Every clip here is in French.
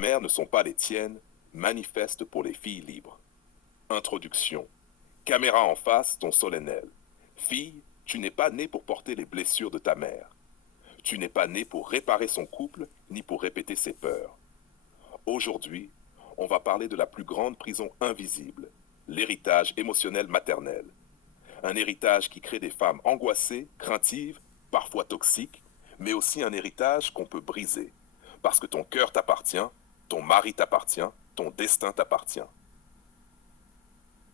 mère ne sont pas les tiennes, manifeste pour les filles libres. Introduction. Caméra en face, ton solennel. Fille, tu n'es pas née pour porter les blessures de ta mère. Tu n'es pas née pour réparer son couple, ni pour répéter ses peurs. Aujourd'hui, on va parler de la plus grande prison invisible, l'héritage émotionnel maternel. Un héritage qui crée des femmes angoissées, craintives, parfois toxiques, mais aussi un héritage qu'on peut briser. Parce que ton cœur t'appartient, ton mari t'appartient, ton destin t'appartient.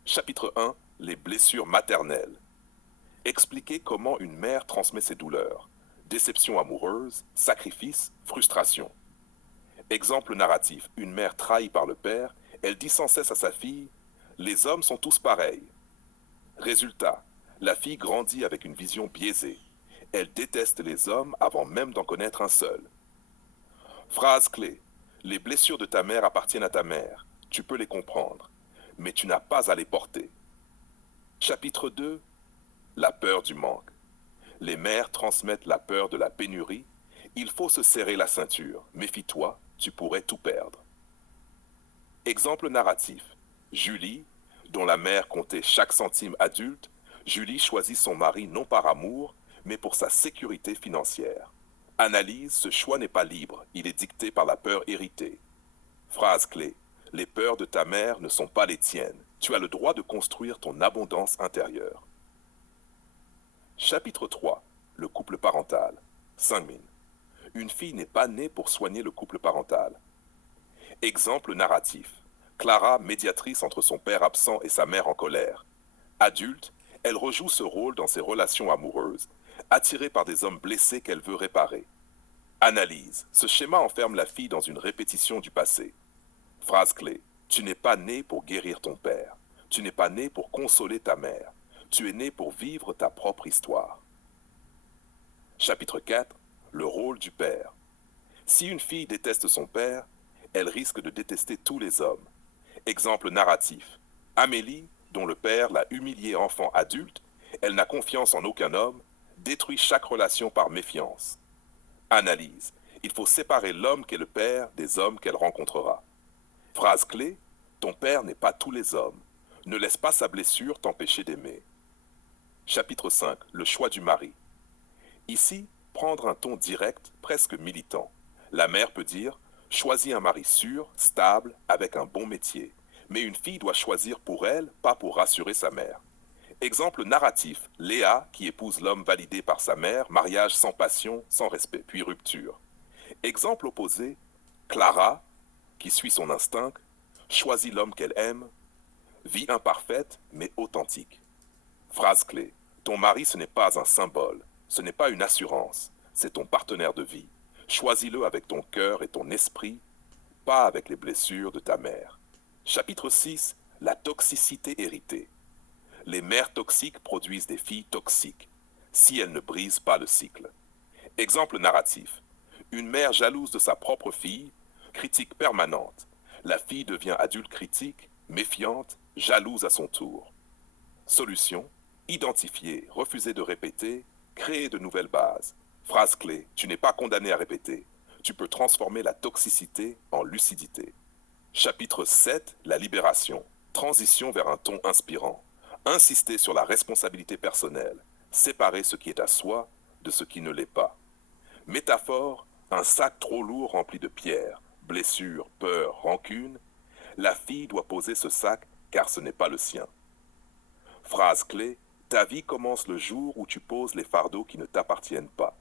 Chapitre 1. Les blessures maternelles. Expliquer comment une mère transmet ses douleurs. Déception amoureuse, sacrifice, frustration. Exemple narratif. Une mère trahie par le père, elle dit sans cesse à sa fille « Les hommes sont tous pareils ». Résultat, la fille grandit avec une vision biaisée. Elle déteste les hommes avant même d'en connaître un seul. Phrase clé. Les blessures de ta mère appartiennent à ta mère. Tu peux les comprendre, mais tu n'as pas à les porter. Chapitre 2. La peur du manque. Les mères transmettent la peur de la pénurie. Il faut se serrer la ceinture. Méfie-toi, tu pourrais tout perdre. Exemple narratif. Julie, dont la mère comptait chaque centime adulte, Julie choisit son mari non par amour, mais pour sa sécurité financière. Analyse, ce choix n'est pas libre, il est dicté par la peur héritée. Phrase clé. Les peurs de ta mère ne sont pas les tiennes. Tu as le droit de construire ton abondance intérieure. Chapitre 3. Le couple parental. Sungmin. Une fille n'est pas née pour soigner le couple parental. Exemple narratif. Clara, médiatrice entre son père absent et sa mère en colère. Adulte, elle rejoue ce rôle dans ses relations amoureuses, attirée par des hommes blessés qu'elle veut réparer. Analyse. Ce schéma enferme la fille dans une répétition du passé. Phrase clé. Tu n'es pas né pour guérir ton père. Tu n'es pas né pour consoler ta mère. Tu es né pour vivre ta propre histoire. Chapitre 4. Le rôle du père. Si une fille déteste son père, elle risque de détester tous les hommes. Exemple narratif. Amélie, dont le père l'a humiliée enfant adulte, elle n'a confiance en aucun homme, détruit chaque relation par méfiance. Analyse. Il faut séparer l'homme qu'est le père des hommes qu'elle rencontrera. Phrase clé. Ton père n'est pas tous les hommes. Ne laisse pas sa blessure t'empêcher d'aimer. Chapitre 5. Le choix du mari. Ici, prendre un ton direct, presque militant. La mère peut dire « Choisis un mari sûr, stable, avec un bon métier ». Mais une fille doit choisir pour elle, pas pour rassurer sa mère. Exemple narratif, Léa qui épouse l'homme validé par sa mère, mariage sans passion, sans respect, puis rupture. Exemple opposé, Clara qui suit son instinct, choisit l'homme qu'elle aime, vie imparfaite mais authentique. Phrase clé, ton mari ce n'est pas un symbole, ce n'est pas une assurance, c'est ton partenaire de vie. Choisis-le avec ton cœur et ton esprit, pas avec les blessures de ta mère. Chapitre 6. La toxicité héritée. Les mères toxiques produisent des filles toxiques, si elles ne brisent pas le cycle. Exemple narratif. Une mère jalouse de sa propre fille, critique permanente. La fille devient adulte critique, méfiante, jalouse à son tour. Solution. Identifier, refuser de répéter, créer de nouvelles bases. Phrase clé. Tu n'es pas condamné à répéter. Tu peux transformer la toxicité en lucidité. Chapitre 7. La libération. Transition vers un ton inspirant. Insister sur la responsabilité personnelle. Séparer ce qui est à soi de ce qui ne l'est pas. Métaphore. Un sac trop lourd rempli de pierres, blessures, peurs, rancunes. La fille doit poser ce sac car ce n'est pas le sien. Phrase clé. Ta vie commence le jour où tu poses les fardeaux qui ne t'appartiennent pas.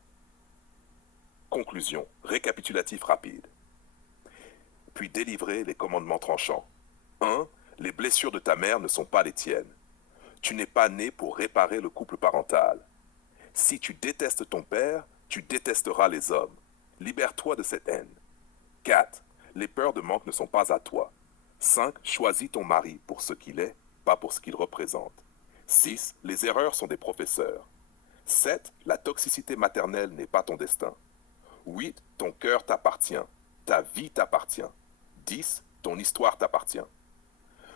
Conclusion. Récapitulatif rapide. Puis délivrer les commandements tranchants. 1. Les blessures de ta mère ne sont pas les tiennes. Tu n'es pas né pour réparer le couple parental. Si tu détestes ton père, tu détesteras les hommes. Libère-toi de cette haine. 4. Les peurs de manque ne sont pas à toi. 5. Choisis ton mari pour ce qu'il est, pas pour ce qu'il représente. 6. Les erreurs sont des professeurs. 7. La toxicité maternelle n'est pas ton destin. 8. Ton cœur t'appartient. Ta vie t'appartient. 10. Ton histoire t'appartient.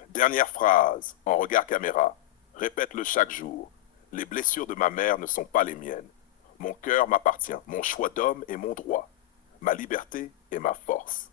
Dernière phrase, en regard caméra. Répète-le chaque jour. Les blessures de ma mère ne sont pas les miennes. Mon cœur m'appartient. Mon choix d'homme est mon droit. Ma liberté est ma force.